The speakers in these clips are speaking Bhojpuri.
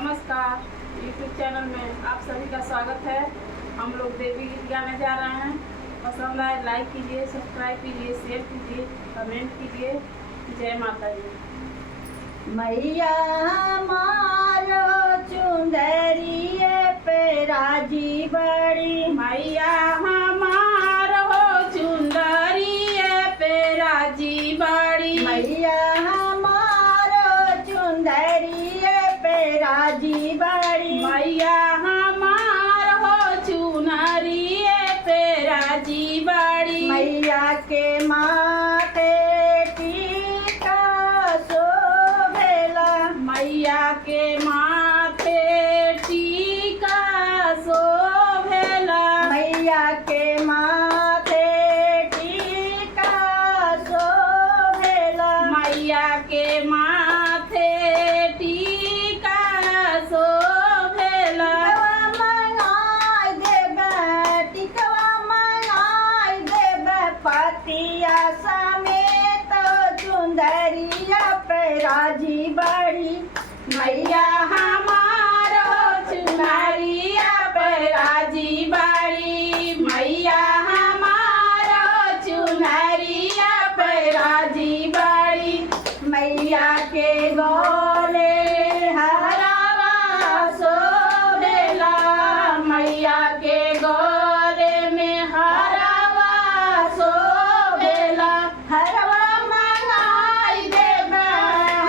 नमस्कार, यूट्यूब चैनल में आप सभी का स्वागत है। हम लोग देवी गीत गाने जा रहे हैं। पसंद आए लाइक कीजिए, सब्सक्राइब कीजिए, शेयर कीजिए, कमेंट कीजिए। जय माता दी। मैया मारो चुंदरिए पे राजी बड़ी, मैया हमार हो चुंदरिए पे राजी बड़ी। मैया हमारो चुंदरिए पे राजी बड़ी, मैया हमार हो चुनरिए पे राजी बड़ी। मैया के माथे टीका शोभेला, मैया के माथे टीका शोभेला। मैया के माथे टीका शोभेला, मैया के माथे टीका शोभेला। मंगाई देबे टिकवा, मंगाई देबे पतिया समेत चुंदरिया पे राजी बड़ी। मैया हमार हो चुनरिया पे राजी बड़ी। मैया हमार हो चुनरिया पे राजी बड़ी। मैया के गोले हरावा शोभेला। मैया के गोले में हरावा शोभेला। हरवा मंगाई देबे,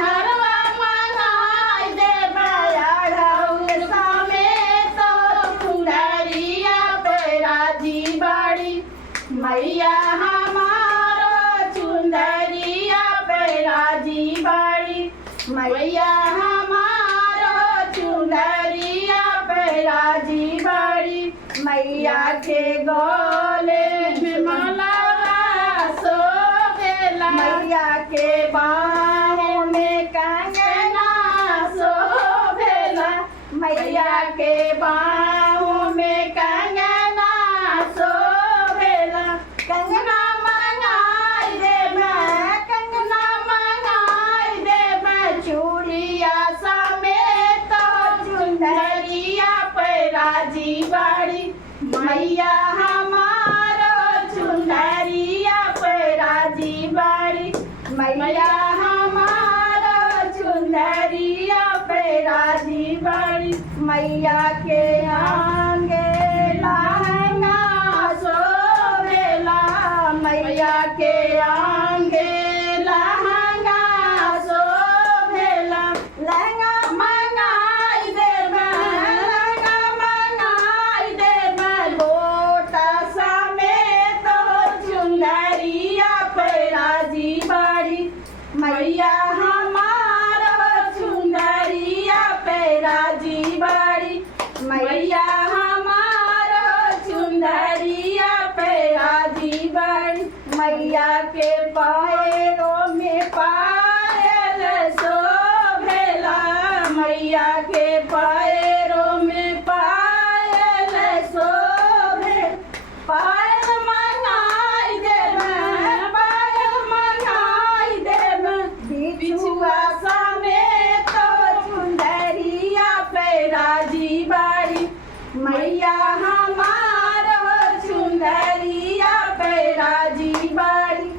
हरवा मंगाई देबे। अढ़उल समेत चुनरिया पे राजी बड़ी। मैया हमारो चुनरिया पे राजी बड़ी। मैया हमारो चुनरिया पे राजी बड़ी। मैया के गोले में माला शोभेला। मैया के बाहों में कंगना शोभेला। मैया के बाहों में कंगना शोभेला। कंगना मंगाई देबे, कंगना मंगाई देबे। चूड़िया समेत चुनरिया पे राजी बड़ी। मैया हमारो चुनरिया पे राजी बड़ी। मैया हमारो चुनरिया पे राजी बड़ी। मैया के आंगे लहंगा शोभेला। मैया के आंगे लहंगा शोभेला। लहंगा मंगाई देबे, लहंगा मंगाई देबे। लोटा समेत चुनरिया पे राजी बड़ी। मैया हमार चुनरिया पे राजी बड़ी। मैया हमार चुनरिया पे राजी बड़ी। मैया के पैरों में पायल शोभेला। मैया के पैरों में पायल शोभे। पायल मंगाई देबे, पायल मंगाई देबे। बिछुआ समेत चुनरिया पे राजी बड़ी। मैया हमार चुनरिया पे राजी बड़ी।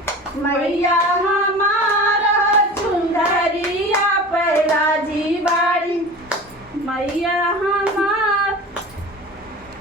मैया हमार चुनरिया पे राजी बड़ी। मैया हमार